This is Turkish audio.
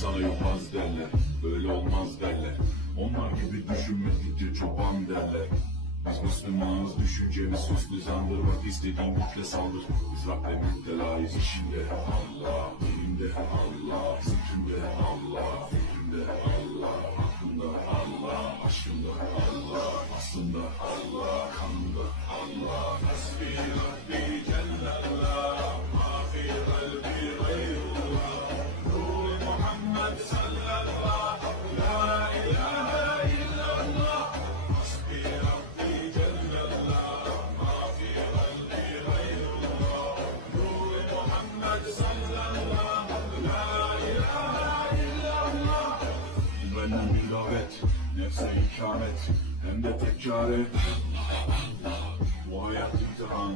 Sana yobaz derler, böyle olmaz derler. Onlar gibi düşünmedikçe çoban derler. Biz Müslümanız, düşüncemiz süslü zandır. Bak istediğin güçle saldır. Biz Rab ve müptelayız işinde. Allah, dilimde Allah, zikrimde Allah, fikrimde Allah, aklımda Allah, aşkımda Allah, aslında Allah, kanımda Allah. Hasbi Rabbi Cellallah, ma fi kalbi gayrullah. Nur Muhammed sallallahu, la ilahe illallah. Hasbi Rabbi Cellallah, ma fi kalbi gayrullah. Nur Muhammed sallallahu, la ilahe illallah. Bu benden bir davet, nefse ikamet, hem de tek çare. Bu hayat imtihan.